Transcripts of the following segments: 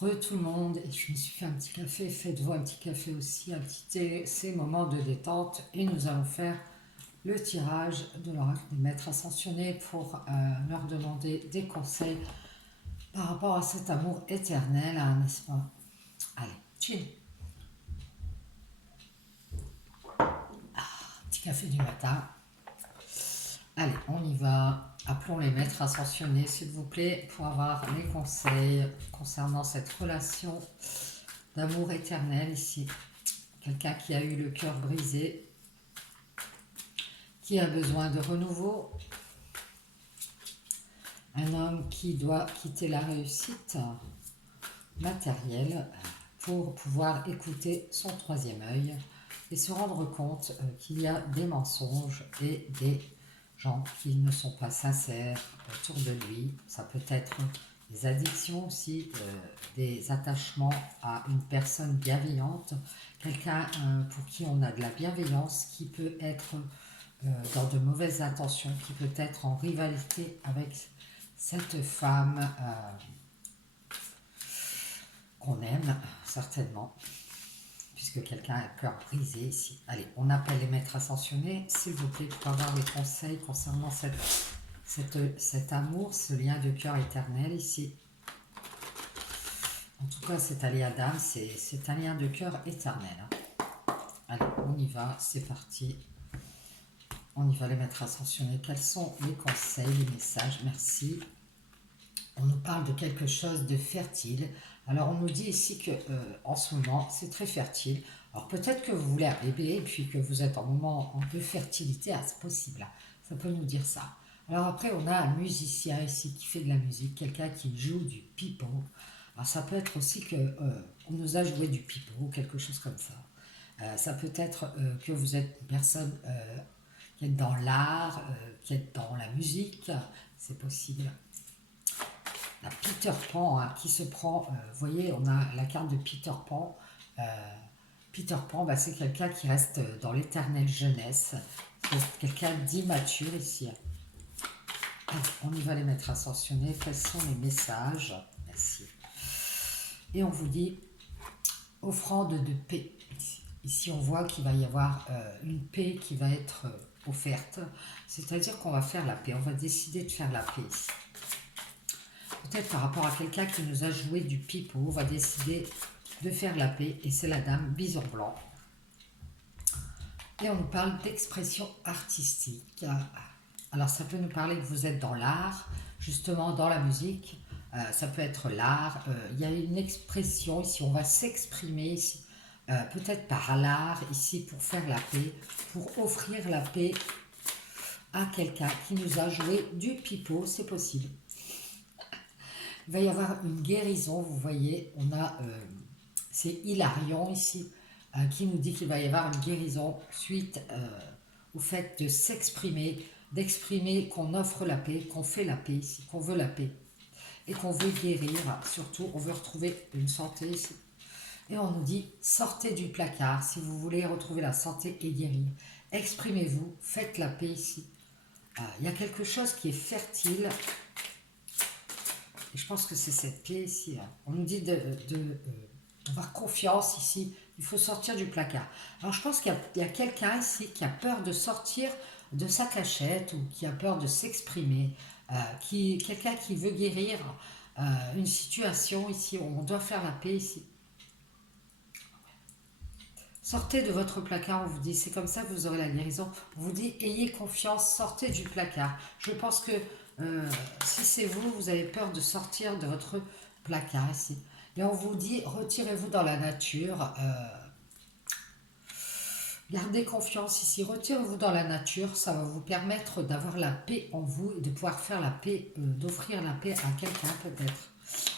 Re tout le monde, et je me suis fait un petit café, faites-vous un petit café aussi, un petit thé, c'est moment de détente et nous allons faire le tirage de l'oracle des maîtres ascensionnés pour leur demander des conseils par rapport à cet amour éternel, hein, n'est-ce pas? Allez, chill, petit café du matin. Allez, on y va. Appelons les maîtres ascensionnés, s'il vous plaît, pour avoir les conseils concernant cette relation d'amour éternel ici. Quelqu'un qui a eu le cœur brisé, qui a besoin de renouveau, un homme qui doit quitter la réussite matérielle pour pouvoir écouter son troisième œil et se rendre compte qu'il y a des mensonges et des gens qui ne sont pas sincères autour de lui. Ça peut être des addictions aussi, des attachements à une personne bienveillante, quelqu'un pour qui on a de la bienveillance, qui peut être dans de mauvaises intentions, qui peut être en rivalité avec cette femme qu'on aime certainement, puisque quelqu'un a le cœur brisé ici. Allez, on appelle les maîtres ascensionnés, s'il vous plaît, pour avoir les conseils concernant cet amour, ce lien de cœur éternel ici. En tout cas, cet allié Adam, c'est un lien de cœur éternel. Allez, on y va, c'est parti. On y va, les maîtres ascensionnés. Quels sont les conseils, les messages? Merci. On nous parle de quelque chose de fertile. Alors, on nous dit ici que en ce moment, c'est très fertile. Alors, peut-être que vous voulez un bébé et puis que vous êtes en moment de fertilité, ah, c'est possible. Ça peut nous dire ça. Alors après, on a un musicien ici qui fait de la musique, quelqu'un qui joue du pipeau. Alors, ça peut être aussi que on nous a joué du pipeau ou quelque chose comme ça. Ça peut être que vous êtes une personne qui est dans l'art, qui est dans la musique, c'est possible. La Peter Pan qui se prend, vous voyez, on a la carte de Peter Pan. Euh, Peter Pan, bah, c'est quelqu'un qui reste dans l'éternelle jeunesse, c'est quelqu'un d'immature ici. Allez, on y va, les maîtres ascensionnés, quels sont les messages? Merci. Et on vous dit, offrande de paix. Ici, on voit qu'il va y avoir une paix qui va être offerte, c'est-à-dire qu'on va faire la paix, on va décider de faire la paix ici. Peut-être par rapport à quelqu'un qui nous a joué du pipeau, on va décider de faire la paix, et c'est la dame bison blanc. Et on nous parle d'expression artistique. Alors ça peut nous parler que vous êtes dans l'art, justement dans la musique, ça peut être l'art, il y a une expression ici, on va s'exprimer ici, peut-être par l'art ici pour faire la paix, pour offrir la paix à quelqu'un qui nous a joué du pipeau, c'est possible. Il va y avoir une guérison, vous voyez, on a, c'est Hilarion ici, qui nous dit qu'il va y avoir une guérison suite au fait de s'exprimer, d'exprimer qu'on offre la paix, qu'on fait la paix ici, qu'on veut la paix et qu'on veut guérir, surtout on veut retrouver une santé ici. Et on nous dit, sortez du placard si vous voulez retrouver la santé et guérir. Exprimez-vous, faites la paix ici. Il y a quelque chose qui est fertile. Et je pense que c'est cette paix ici. On nous dit d'avoir confiance ici. Il faut sortir du placard. Alors je pense qu'il y a quelqu'un ici qui a peur de sortir de sa cachette ou qui a peur de s'exprimer. Quelqu'un qui veut guérir une situation ici. On doit faire la paix ici. Sortez de votre placard, on vous dit, c'est comme ça que vous aurez la guérison. On vous dit, ayez confiance, sortez du placard. Je pense que si c'est vous, vous avez peur de sortir de votre placard ici. Et on vous dit, retirez-vous dans la nature. Gardez confiance ici, retirez-vous dans la nature. Ça va vous permettre d'avoir la paix en vous et de pouvoir faire la paix, d'offrir la paix à quelqu'un peut-être.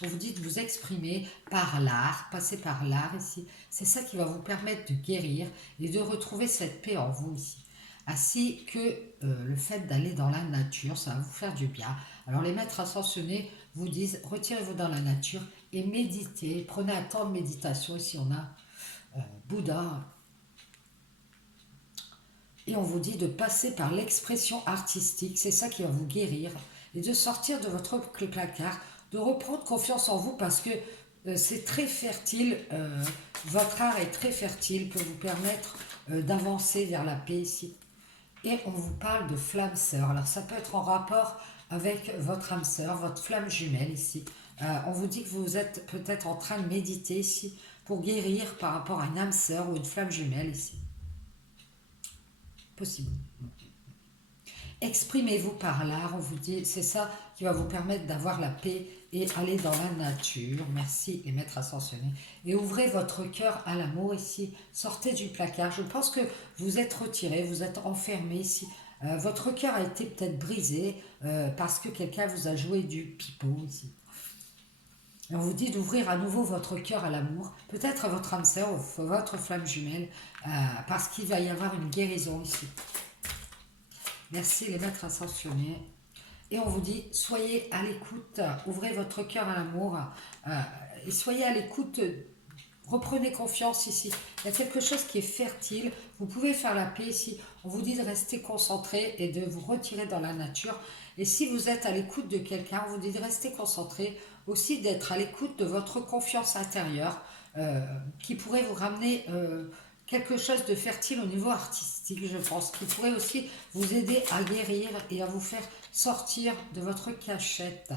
On vous dit de vous exprimer par l'art, passer par l'art ici. C'est ça qui va vous permettre de guérir et de retrouver cette paix en vous ici. Ainsi que le fait d'aller dans la nature, ça va vous faire du bien. Alors les maîtres ascensionnés vous disent, retirez-vous dans la nature et méditez. Prenez un temps de méditation. Ici on a Bouddha. Et on vous dit de passer par l'expression artistique. C'est ça qui va vous guérir. Et de sortir de votre placard, de reprendre confiance en vous parce que c'est très fertile, votre art est très fertile, peut vous permettre d'avancer vers la paix ici. Et on vous parle de flamme sœur. Alors ça peut être en rapport avec votre âme sœur, votre flamme jumelle ici. On vous dit que vous êtes peut-être en train de méditer ici pour guérir par rapport à une âme sœur ou une flamme jumelle ici. Possible. Exprimez-vous par l'art, on vous dit, c'est ça qui va vous permettre d'avoir la paix et aller dans la nature. Merci les maîtres ascensionnés. Et ouvrez votre cœur à l'amour ici. Sortez du placard. Je pense que vous êtes retiré, vous êtes enfermé ici. Votre cœur a été peut-être brisé parce que quelqu'un vous a joué du pipeau ici. On vous dit d'ouvrir à nouveau votre cœur à l'amour, peut-être à votre âme sœur ou votre flamme jumelle, parce qu'il va y avoir une guérison ici. Merci les maîtres ascensionnés. Et on vous dit, soyez à l'écoute, ouvrez votre cœur à l'amour et soyez à l'écoute, reprenez confiance ici. Il y a quelque chose qui est fertile, vous pouvez faire la paix ici. On vous dit de rester concentré et de vous retirer dans la nature. Et si vous êtes à l'écoute de quelqu'un, on vous dit de rester concentré, aussi d'être à l'écoute de votre confiance intérieure qui pourrait vous ramener quelque chose de fertile au niveau artistique, je pense, qui pourrait aussi vous aider à guérir et à vous faire sortir de votre cachette.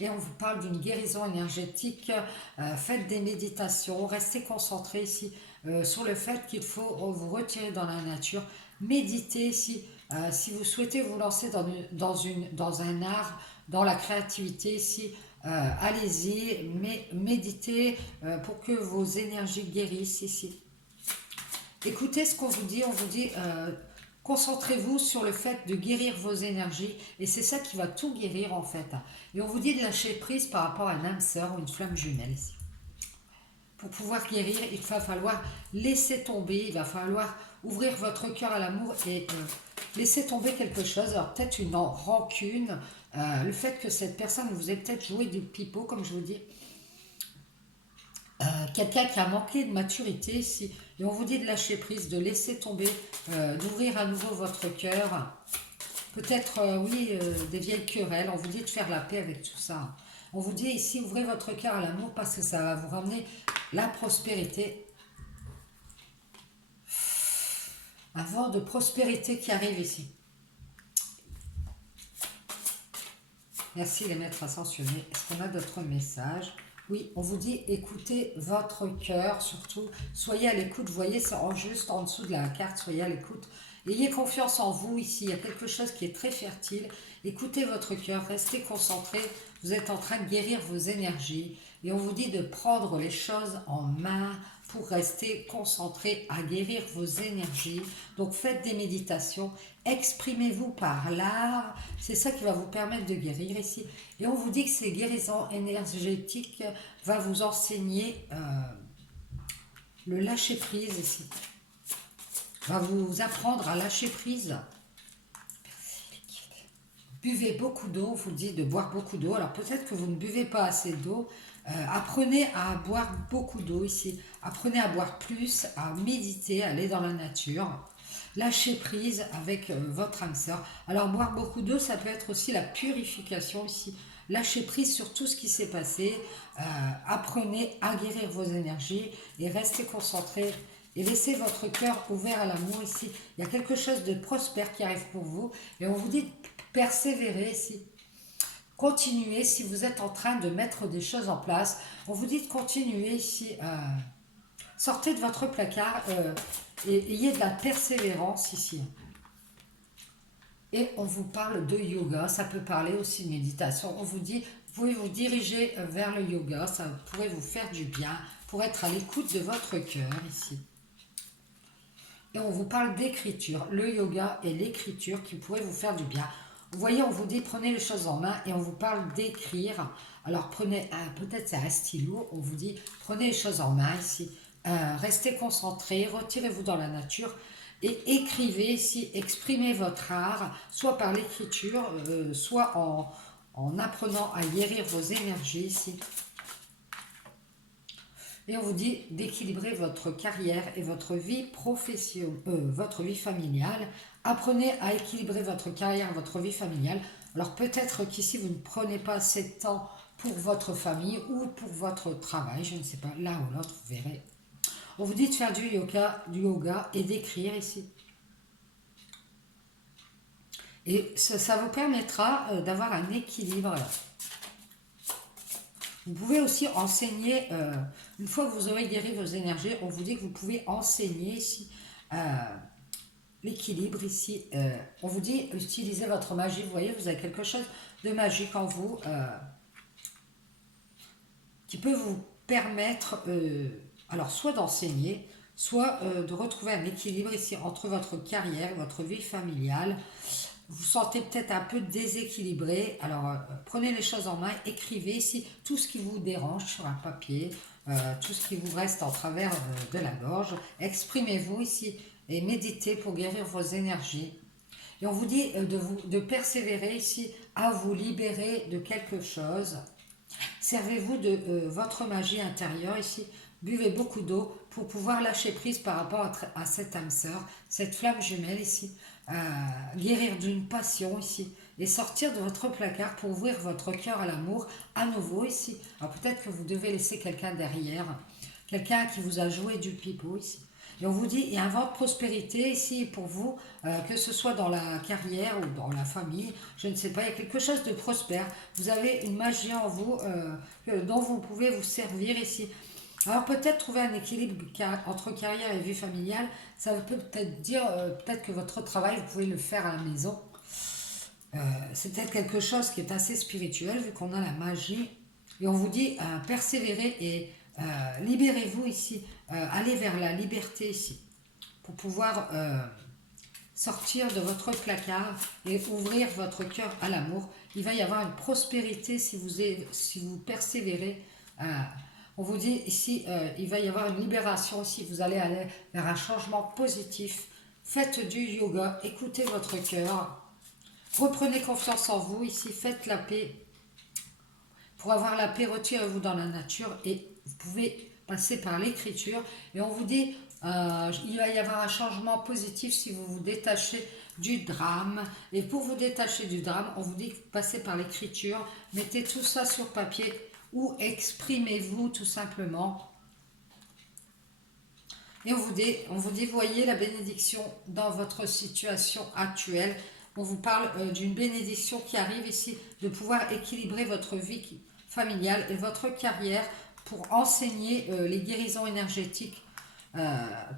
Et on vous parle d'une guérison énergétique, faites des méditations, restez concentré ici sur le fait qu'il faut vous retirer dans la nature, méditez ici, si vous souhaitez vous lancer dans un art, dans la créativité ici, allez-y, mais méditez pour que vos énergies guérissent ici. Écoutez ce qu'on vous dit, on vous dit concentrez-vous sur le fait de guérir vos énergies et c'est ça qui va tout guérir en fait. Et on vous dit de lâcher prise par rapport à une âme sœur ou une flamme jumelle ici. Pour pouvoir guérir, il va falloir laisser tomber, il va falloir ouvrir votre cœur à l'amour et laisser tomber quelque chose. Alors peut-être une rancune, le fait que cette personne vous ait peut-être joué du pipeau, comme je vous dis. Quelqu'un qui a manqué de maturité ici. Et on vous dit de lâcher prise, de laisser tomber, d'ouvrir à nouveau votre cœur. Peut-être, oui, des vieilles querelles. On vous dit de faire la paix avec tout ça. On vous dit ici, ouvrez votre cœur à l'amour parce que ça va vous ramener la prospérité. Un vent de prospérité qui arrive ici. Merci les maîtres ascensionnés. Est-ce qu'on a d'autres messages ? Oui, on vous dit écoutez votre cœur, surtout. Soyez à l'écoute, vous voyez, c'est juste en dessous de la carte, soyez à l'écoute. Ayez confiance en vous ici, il y a quelque chose qui est très fertile. Écoutez votre cœur, restez concentré, vous êtes en train de guérir vos énergies. Et on vous dit de prendre les choses en main pour rester concentré à guérir vos énergies. Donc faites des méditations, exprimez-vous par l'art, c'est ça qui va vous permettre de guérir ici. Et on vous dit que ces guérisons énergétiques vont vous enseigner le lâcher-prise ici. Va vous apprendre à lâcher prise. Buvez beaucoup d'eau, on vous dit de boire beaucoup d'eau. Alors peut-être que vous ne buvez pas assez d'eau. Apprenez à boire beaucoup d'eau ici. Apprenez à boire plus, à méditer, à aller dans la nature. Lâchez prise avec votre âme sœur. Alors boire beaucoup d'eau, ça peut être aussi la purification ici. Lâchez prise sur tout ce qui s'est passé. Apprenez à guérir vos énergies et restez concentré. Et laissez votre cœur ouvert à l'amour ici. Il y a quelque chose de prospère qui arrive pour vous. Et on vous dit de persévérer ici. Continuez si vous êtes en train de mettre des choses en place. On vous dit de continuer ici. Sortez de votre placard et ayez de la persévérance ici. Et on vous parle de yoga. Ça peut parler aussi de méditation. On vous dit, vous pouvez vous diriger vers le yoga. Ça pourrait vous faire du bien pour être à l'écoute de votre cœur ici. Et on vous parle d'écriture, le yoga et l'écriture qui pourraient vous faire du bien. Vous voyez, on vous dit prenez les choses en main et on vous parle d'écrire. Alors prenez, peut-être c'est un stylo, on vous dit prenez les choses en main ici. Restez concentrés, retirez-vous dans la nature et écrivez ici, exprimez votre art, soit par l'écriture, soit en apprenant à guérir vos énergies ici. Et on vous dit d'équilibrer votre carrière et votre vie professionnelle, votre vie familiale. Apprenez à équilibrer votre carrière et votre vie familiale. Alors peut-être qu'ici vous ne prenez pas assez de temps pour votre famille ou pour votre travail, je ne sais pas, l'un ou l'autre, vous verrez. On vous dit de faire du yoga et d'écrire ici. Et ça vous permettra d'avoir un équilibre. Vous pouvez aussi enseigner, une fois que vous aurez guéri vos énergies, on vous dit que vous pouvez enseigner ici l'équilibre ici. On vous dit utilisez votre magie. Vous voyez, vous avez quelque chose de magique en vous qui peut vous permettre, alors soit d'enseigner, soit de retrouver un équilibre ici entre votre carrière et votre vie familiale. Vous sentez peut-être un peu déséquilibré, alors prenez les choses en main, écrivez ici tout ce qui vous dérange sur un papier, tout ce qui vous reste en travers de la gorge, exprimez-vous ici et méditez pour guérir vos énergies. Et on vous dit de persévérer ici à vous libérer de quelque chose. Servez-vous de votre magie intérieure ici, buvez beaucoup d'eau pour pouvoir lâcher prise par rapport à cette âme sœur, cette flamme jumelle ici. Guérir d'une passion ici et sortir de votre placard pour ouvrir votre cœur à l'amour à nouveau ici. Alors peut-être que vous devez laisser quelqu'un derrière, quelqu'un qui vous a joué du pipeau ici. Et on vous dit, il y a un vent de prospérité ici pour vous, que ce soit dans la carrière ou dans la famille, je ne sais pas, il y a quelque chose de prospère. Vous avez une magie en vous dont vous pouvez vous servir ici. Alors peut-être trouver un équilibre entre carrière et vie familiale, ça peut peut-être dire peut-être que votre travail, vous pouvez le faire à la maison. C'est peut-être quelque chose qui est assez spirituel vu qu'on a la magie. Et on vous dit persévérez et libérez-vous ici, allez vers la liberté ici, pour pouvoir sortir de votre placard et ouvrir votre cœur à l'amour. Il va y avoir une prospérité si vous persévérez. On vous dit ici, il va y avoir une libération ici, vous allez aller vers un changement positif. Faites du yoga, écoutez votre cœur, reprenez confiance en vous ici, faites la paix. Pour avoir la paix, retirez-vous dans la nature et vous pouvez passer par l'écriture. Et on vous dit, il va y avoir un changement positif si vous vous détachez du drame. Et pour vous détacher du drame, on vous dit passez par l'écriture, mettez tout ça sur papier ou exprimez-vous tout simplement. Et on vous dit, voyez la bénédiction dans votre situation actuelle. On vous parle d'une bénédiction qui arrive ici, de pouvoir équilibrer votre vie familiale et votre carrière pour enseigner les guérisons énergétiques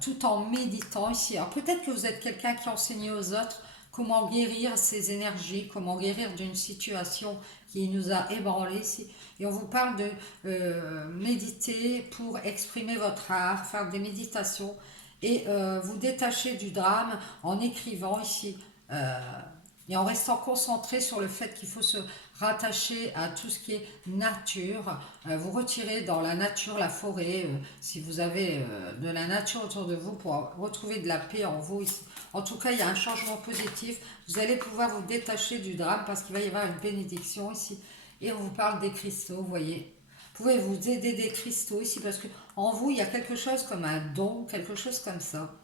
tout en méditant ici. Alors peut-être que vous êtes quelqu'un qui enseigne aux autres comment guérir ces énergies, comment guérir d'une situation qui nous a ébranlés ici. Et on vous parle de méditer pour exprimer votre art, faire des méditations et vous détacher du drame en écrivant ici. Et en restant concentré sur le fait qu'il faut se rattacher à tout ce qui est nature, vous retirez dans la nature, la forêt, si vous avez de la nature autour de vous pour retrouver de la paix en vous ici. En tout cas, il y a un changement positif, vous allez pouvoir vous détacher du drame parce qu'il va y avoir une bénédiction ici. Et on vous parle des cristaux, vous voyez. Vous pouvez vous aider des cristaux ici parce que en vous, il y a quelque chose comme un don, quelque chose comme ça.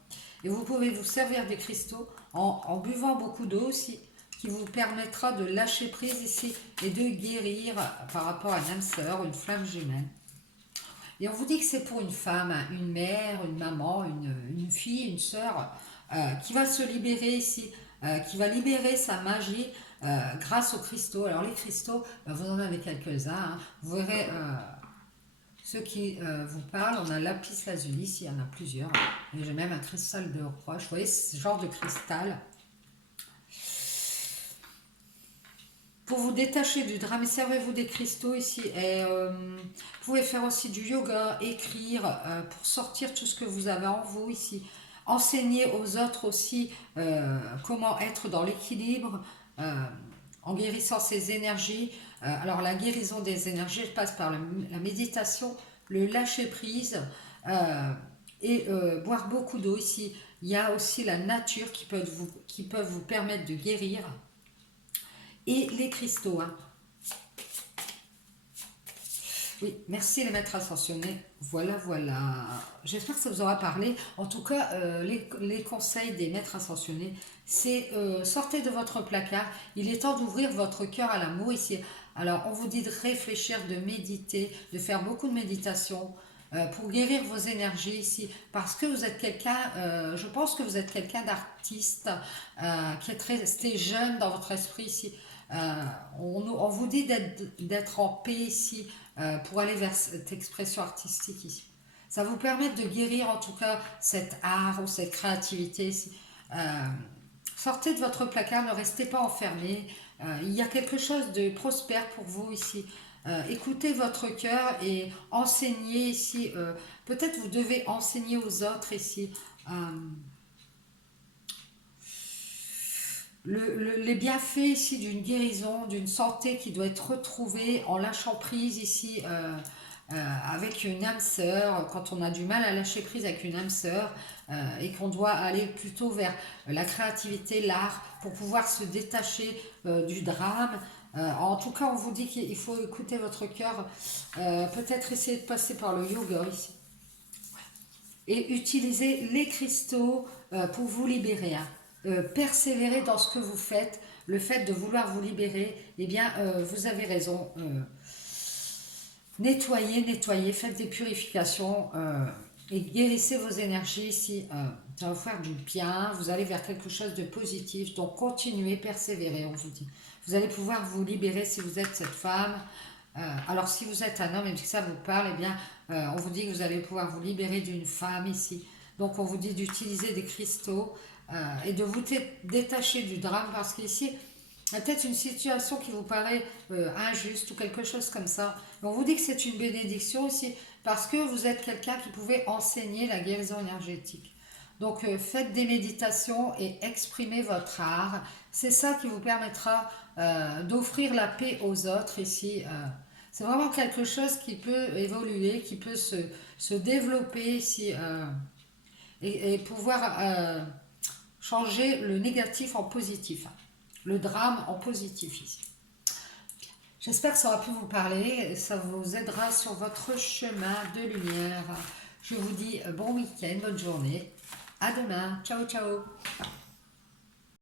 Et vous pouvez vous servir des cristaux en buvant beaucoup d'eau aussi, qui vous permettra de lâcher prise ici et de guérir par rapport à une âme sœur, une flamme jumelle. Et on vous dit que c'est pour une femme, une mère, une maman, une fille, une sœur, qui va se libérer ici, qui va libérer sa magie grâce aux cristaux. Alors les cristaux, vous en avez quelques-uns, hein. Vous verrez ceux qui vous parlent. On a lapis lazuli, ici il y en a plusieurs. Et j'ai même un cristal de roche, vous voyez ce genre de cristal. Pour vous détacher du drame, servez-vous des cristaux ici. Et vous pouvez faire aussi du yoga, écrire pour sortir tout ce que vous avez en vous ici. Enseigner aux autres aussi comment être dans l'équilibre en guérissant ces énergies. Alors la guérison des énergies passe par la méditation, le lâcher prise et boire beaucoup d'eau ici. Il y a aussi la nature qui peut vous permettre de guérir. Et les cristaux. Hein. Oui, merci les maîtres ascensionnés. Voilà, voilà. J'espère que ça vous aura parlé. En tout cas, les conseils des maîtres ascensionnés, c'est sortez de votre placard. Il est temps d'ouvrir votre cœur à l'amour ici. Alors, on vous dit de réfléchir, de méditer, de faire beaucoup de méditation pour guérir vos énergies ici. Parce que vous êtes quelqu'un, je pense que vous êtes quelqu'un d'artiste qui est resté jeune dans votre esprit ici. On vous dit d'être en paix ici pour aller vers cette expression artistique ici. Ça vous permet de guérir en tout cas cet art ou cette créativité ici. Euh, Sortez de votre placard, ne restez pas enfermé. Il y a quelque chose de prospère pour vous ici. Écoutez votre cœur et enseignez ici. Peut-être vous devez enseigner aux autres ici. Les bienfaits ici d'une guérison, d'une santé qui doit être retrouvée en lâchant prise ici avec une âme sœur, quand on a du mal à lâcher prise avec une âme sœur et qu'on doit aller plutôt vers la créativité, l'art, pour pouvoir se détacher du drame. En tout cas, on vous dit qu'il faut écouter votre cœur, peut-être essayer de passer par le yoga ici et utiliser les cristaux pour vous libérer. Hein. Persévérer dans ce que vous faites, le fait de vouloir vous libérer, eh bien, vous avez raison. Nettoyez, nettoyez, faites des purifications et guérissez vos énergies ici. Ça va vous faire du bien, vous allez vers quelque chose de positif. Donc, continuez, persévérez, on vous dit. Vous allez pouvoir vous libérer si vous êtes cette femme. Alors, si vous êtes un homme et que ça vous parle, eh bien, on vous dit que vous allez pouvoir vous libérer d'une femme ici. Donc, on vous dit d'utiliser des cristaux et de vous détacher du drame parce qu'ici, il y a peut-être une situation qui vous paraît injuste ou quelque chose comme ça. On vous dit que c'est une bénédiction ici parce que vous êtes quelqu'un qui pouvait enseigner la guérison énergétique. Donc faites des méditations et exprimez votre art. C'est ça qui vous permettra d'offrir la paix aux autres ici. C'est vraiment quelque chose qui peut évoluer, qui peut se développer ici et pouvoir changer le négatif en positif. Le drame en positif ici. J'espère que ça aura pu vous parler, ça vous aidera sur votre chemin de lumière. Je vous dis bon week-end, bonne journée. À demain. Ciao, ciao.